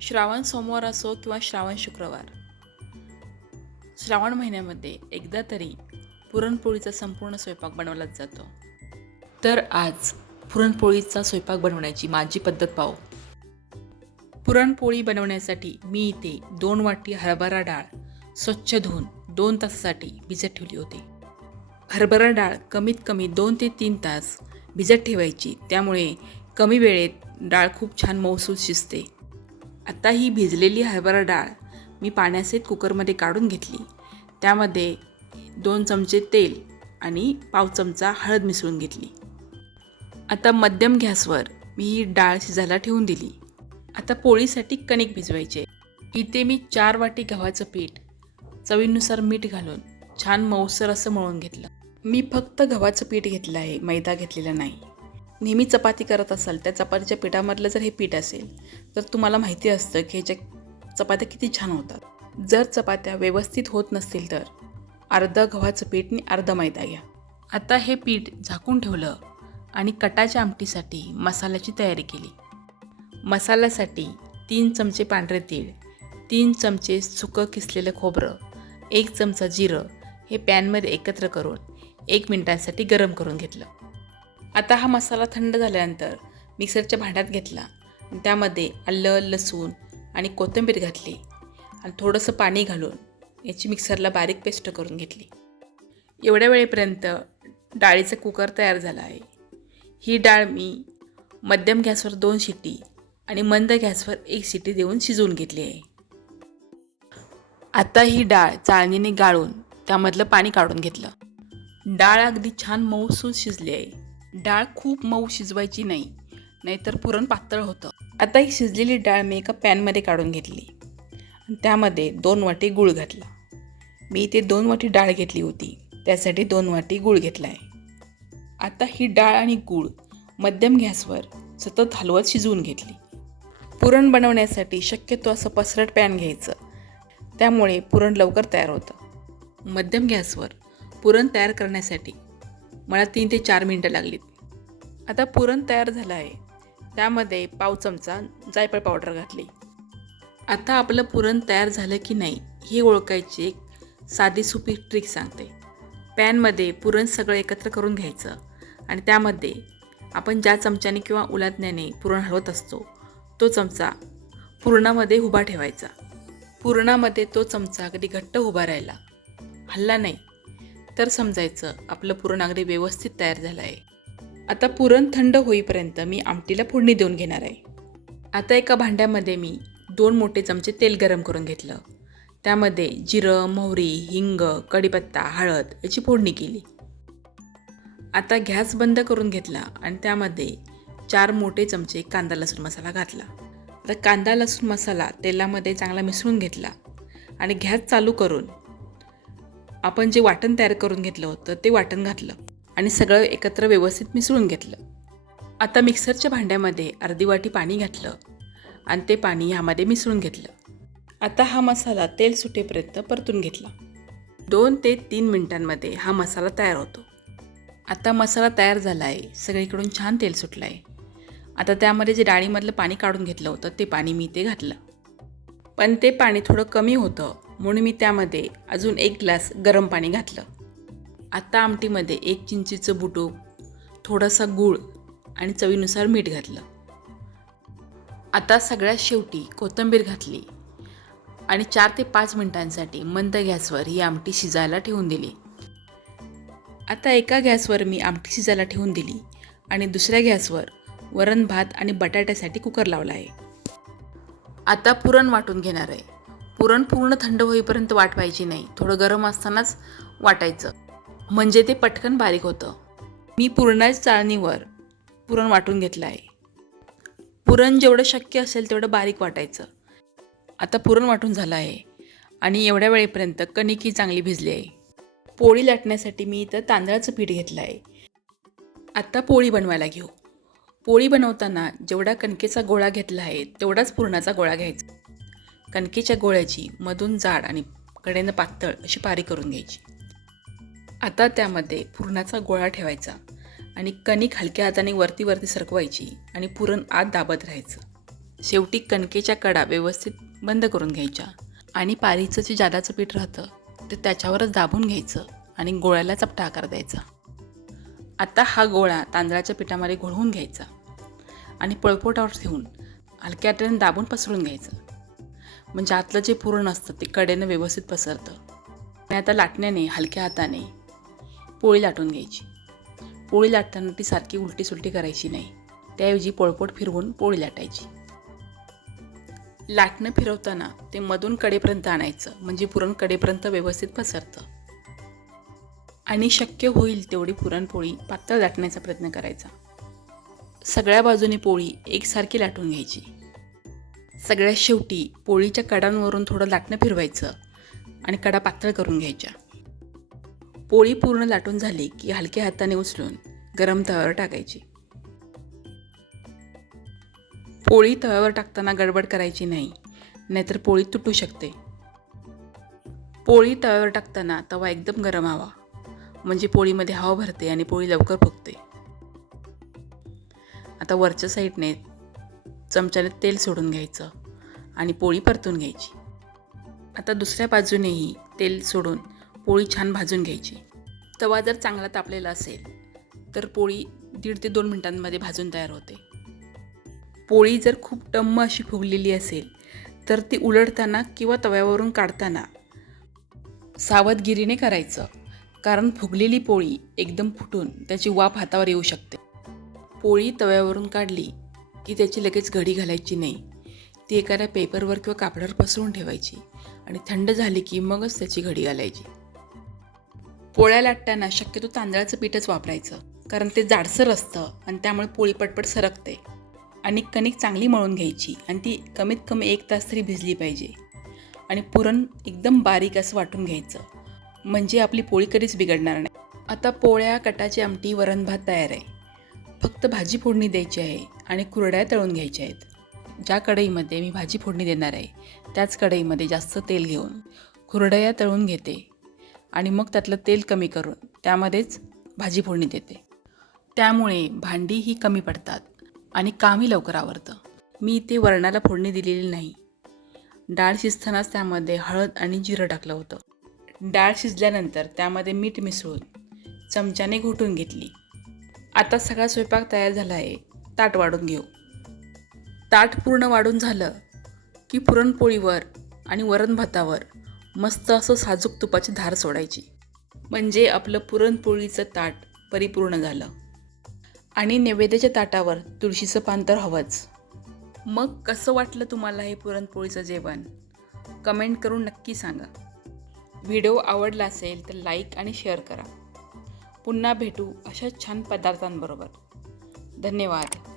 श्रावण सोमवार असो किंवा श्रावण शुक्रवार श्रावण महिन्यामध्ये एकदा तरी पुरणपोळीचा संपूर्ण स्वयंपाक बनवलाच जातो. तर आज पुरणपोळीचा स्वयंपाक बनवण्याची माझी पद्धत पाहू. पुरणपोळी बनवण्यासाठी मी इथे दोन वाटी हरभरा डाळ स्वच्छ धुवून दोन तासासाठी भिजत ठेवली होती. हरभरा डाळ कमीत कमी दोन ते तीन तास भिजत ठेवायची. त्यामुळे कमी वेळेत डाळ खूप छान मऊसूत शिजते. आता ही भिजलेली हरभरा डाळ मी पाण्यासहित कुकरमध्ये काढून घेतली. त्यामध्ये दोन चमचे तेल आणि पाव चमचा हळद मिसळून घेतली. आता मध्यम गॅसवर मी ही डाळ शिजायला ठेवून दिली. आता पोळीसाठी कणिक भिजवायचे. इथे मी चार वाटी गव्हाचं पीठ चवीनुसार मीठ घालून छान मऊसर असं मळून घेतलं. मी फक्त गव्हाचं पीठ घेतलं आहे मैदा घेतलेला नाही. नेहमी चपाती करत असाल त्या चपातीच्या पिठामधलं जर हे पीठ असेल तर तुम्हाला माहिती असतं की ह्याच्या चपात्या किती छान होतात. जर चपात्या व्यवस्थित होत नसतील तर अर्ध गव्हाचं पीठ आणि अर्धा मैदा घ्या. आता हे पीठ झाकून ठेवलं आणि कटाच्या आमटीसाठी मसाल्याची तयारी केली. मसाल्यासाठी तीन चमचे पांढरे तीळ तीन चमचे सुकं किसलेलं खोबरं एक चमचा जिरं हे पॅनमध्ये एकत्र करून एक मिनिटांसाठी गरम करून घेतलं. आता हा मसाला थंड झाल्यानंतर मिक्सरच्या भांड्यात घेतला. आणि त्यामध्ये आलं लसूण आणि कोथिंबीर घातली. आणि थोडंसं पाणी घालून याची मिक्सरला बारीक पेस्ट करून घेतली. एवढ्या वेळेपर्यंत डाळीचा कुकर तयार झाला आहे. ही डाळ मी मध्यम गॅसवर दोन शिटी आणि मंद गॅसवर एक शिटी देऊन शिजवून घेतली आहे. आता ही डाळ चाळणीने गाळून त्यामधलं पाणी काढून घेतलं. डाळ अगदी छान मऊसूत शिजली आहे. डाळ खूप मऊ शिजवायची नाही नाहीतर पुरण पातळ होतं. आता ही शिजलेली डाळ मी एका पॅनमध्ये काढून घेतली. त्यामध्ये दोन वाटी गूळ घातला. मी इथे दोन वाटी डाळ घेतली होती. त्यासाठी दोन वाटी गूळ घेतला आहे. आता ही डाळ आणि गूळ मध्यम गॅसवर सतत हलवत शिजवून घेतली. पुरण बनवण्यासाठी शक्यतो असं पसरट पॅन घ्यायचं. त्यामुळे पुरण लवकर तयार होतं. मध्यम गॅसवर पुरण तयार करण्यासाठी. मला तीन ते चार मिनटं लागलीत. आता पुरण तयार झालं आहे. त्यामध्ये पाव चमचा जायफळ पावडर घातली. आता आपलं पुरण तयार झालं की नाही हे ओळखायची एक साधी सोपी ट्रिक सांगते. पॅनमध्ये पुरण सगळं एकत्र करून घ्यायचं आणि त्यामध्ये आपण ज्या चमच्याने किंवा उलाटण्याने पुरण हलवत असतो तो चमचा पुरणामध्ये उभा ठेवायचा. पुरणामध्ये तो चमचा अगदी घट्ट उभा राहिला. हल्ला नाही. तर समजायचं आपलं पुरण अगदी व्यवस्थित तयार झालं आहे. आता पुरण थंड होईपर्यंत मी आमटीला फोडणी देऊन घेणार आहे. आता एका भांड्यामध्ये मी दोन मोठे चमचे तेल गरम करून घेतलं. त्यामध्ये जिरं मोहरी हिंग कढीपत्ता हळद याची फोडणी केली. आता गॅस बंद करून घेतला आणि त्यामध्ये चार मोठे चमचे कांदा लसूण मसाला घातला. आता कांदा लसूण मसाला तेलामध्ये चांगला मिसळून घेतला आणि गॅस चालू करून आपण जे वाटण तयार करून घेतलं होतं ते वाटण घातलं आणि सगळं एकत्र व्यवस्थित मिसळून घेतलं. आता मिक्सरच्या भांड्यामध्ये अर्धी वाटी पाणी घातलं आणि ते पाणी ह्यामध्ये मिसळून घेतलं. आता हा मसाला तेल सुटेपर्यंत परतून घेतला. दोन ते तीन मिनिटांमध्ये हा मसाला तयार होतो. आता मसाला तयार झाला आहे सगळीकडून छान तेल सुटलं आहे आता त्यामध्ये जे डाळीमधलं पाणी काढून घेतलं होतं ते पाणी मी ते घातलं. पण ते पाणी थोडं कमी होतं म्हणून मी त्यामध्ये अजून एक ग्लास गरम पाणी घातलं. आता आमटीमध्ये एक चिंचेचं बुटो थोडासा गूळ आणि चवीनुसार मीठ घातलं. आता सगळ्यात शेवटी कोथिंबीर घातली आणि चार ते पाच मिनिटांसाठी मंद गॅसवर ही आमटी शिजायला ठेवून दिली. आता एका गॅसवर मी आमटी शिजायला ठेवून दिली आणि दुसऱ्या गॅसवर वरण भात आणि बटाट्यासाठी कुकर लावला आहे. आता पुरण वाटून घेणार आहे. पुरण पूर्ण थंड होईपर्यंत वाटवायची नाही. थोडं गरम असतानाच वाटायचं. म्हणजे ते पटकन बारीक होतं. मी पुरणाच्या चाळणीवर पुरण वाटून घेतलं आहे. पुरण जेवढं शक्य असेल तेवढं बारीक वाटायचं. आता पुरण वाटून झालं आहे. आणि एवढ्या वेळेपर्यंत कणिकी चांगली भिजली आहे. पोळी लाटण्यासाठी मी इथं तांदळाचं पीठ घेतलं आहे. आत्ता पोळी बनवायला घेऊ. पोळी बनवताना जेवढा कणकेचा गोळा घेतला आहे तेवढाच पुरणाचा गोळा घ्यायचा. कणकेच्या गोळ्याची मधून जाड आणि कडेनं पातळ अशी पारी करून घ्यायची. आता त्यामध्ये पुरणाचा गोळा ठेवायचा आणि कणिक हलक्या हाताने वरती वरती सरकवायची आणि पुरण आत दाबत राहायचं. शेवटी कणकेच्या कडा व्यवस्थित बंद करून घ्यायच्या आणि पारीचं जे जादाचं पीठ राहतं ते त्याच्यावरच दाबून घ्यायचं आणि गोळ्याला चपटा आकार द्यायचा. आता हा गोळा तांदळाच्या पिठामध्ये घोळवून घ्यायचा आणि पळपोटावर ठेवून हलक्या हाताने दाबून पसरून घ्यायचं. म्हणजे आतलं जे पुरण असतं ते कडेनं व्यवस्थित पसरतं. आणि आता लाटण्याने हलक्या हाताने पोळी लाटून घ्यायची. पोळी लाटताना ती सारखी उलटी सुलटी करायची नाही. त्याऐवजी पोळपोट फिरवून पोळी लाटायची. लाटणं फिरवताना ते मधून कडेपर्यंत आणायचं म्हणजे पुरण कडेपर्यंत व्यवस्थित पसरतं. आणि शक्य होईल तेवढी पुरणपोळी पातळ लाटण्याचा प्रयत्न करायचा. सगळ्या बाजूनी पोळी एकसारखी लाटून घ्यायची. सगळ्यात शेवटी पोळीच्या कडांवरून थोडं लाटणं फिरवायचं आणि कडा पातळ करून घ्यायच्या. पोळी पूर्ण लाटून झाली की हलक्या हाताने उचलून गरम तव्यावर टाकायची. पोळी तव्यावर टाकताना गडबड करायची नाही नाहीतर पोळी तुटू शकते. पोळी तव्यावर टाकताना तवा एकदम गरम हवा म्हणजे पोळीमध्ये हवा भरते आणि पोळी लवकर फुगते. आता वरच्या साईडने चमच्याने तेल सोडून घ्यायचं आणि पोळी परतून घ्यायची. आता दुसऱ्या बाजूनेही तेल सोडून पोळी छान भाजून घ्यायची. तवा जर चांगला तापलेला असेल तर पोळी दीड ते दोन मिनटांमध्ये भाजून तयार होते. पोळी जर खूप टम्म अशी फुगलेली असेल तर ती उलटताना किंवा तव्यावरून काढताना सावधगिरीने करायचं कारण फुगलेली पोळी एकदम फुटून त्याची वाफ हातावर येऊ शकते. पोळी तव्यावरून काढली की त्याची लगेच घडी घालायची नाही. ती एखाद्या पेपरवर किंवा कापडावर पसरून ठेवायची आणि थंड झाली की मगच त्याची घडी घालायची. पोळ्या लाटताना शक्यतो तांदळाचं पीठच वापरायचं कारण ते जाडसर असतं आणि त्यामुळे पोळी पटपट सरकते. आणि कणिक चांगली मळून घ्यायची आणि ती कमीत कमी एक तास तरी भिजली पाहिजे. आणि पुरण एकदम बारीक असं वाटून घ्यायचं. म्हणजे आपली पोळी कधीच बिघडणार नाही. आता पोळ्या कटाची आमटी वरण भात तयार आहे. फक्त भाजी फोडणी द्यायची आहे. आणि कुरड्या तळून घ्यायच्या आहेत. ज्या कढईमध्ये मी भाजी फोडणी देणार आहे त्याच कढईमध्ये जास्त तेल घेऊन कुरडया तळून घेते आणि मग त्यातलं तेल कमी करून त्यामध्येच भाजी फोडणी देते. त्यामुळे भांडीही कमी पडतात आणि कामही लवकर आवरतं. मी इथे वरणाला फोडणी दिलेली नाही. डाळ शिजतानाच त्यामध्ये हळद आणि जिरं टाकलं होतं. डाळ शिजल्यानंतर त्यामध्ये मीठ मिसळून चमच्याने घोटून घेतली. आता सगळा स्वयंपाक तयार झाला आहे. ताट वाढून घेऊ. ताट पूर्ण वाढून झालं की पुरणपोळीवर आणि वरण भातावर मस्त असं साजूक तुपाची धार सोडायची. म्हणजे आपलं पुरणपोळीचं ताट परिपूर्ण झालं. आणि नैवेद्याच्या ताटावर तुळशीचं पान तर हवंच. मग कसं वाटलं तुम्हाला हे पुरणपोळीचं जेवण? कमेंट करून नक्की सांगा. व्हिडिओ आवडला असेल तर लाईक आणि शेअर करा. पुन्हा भेटू अशा छान पदार्थांबरोबर. धन्यवाद.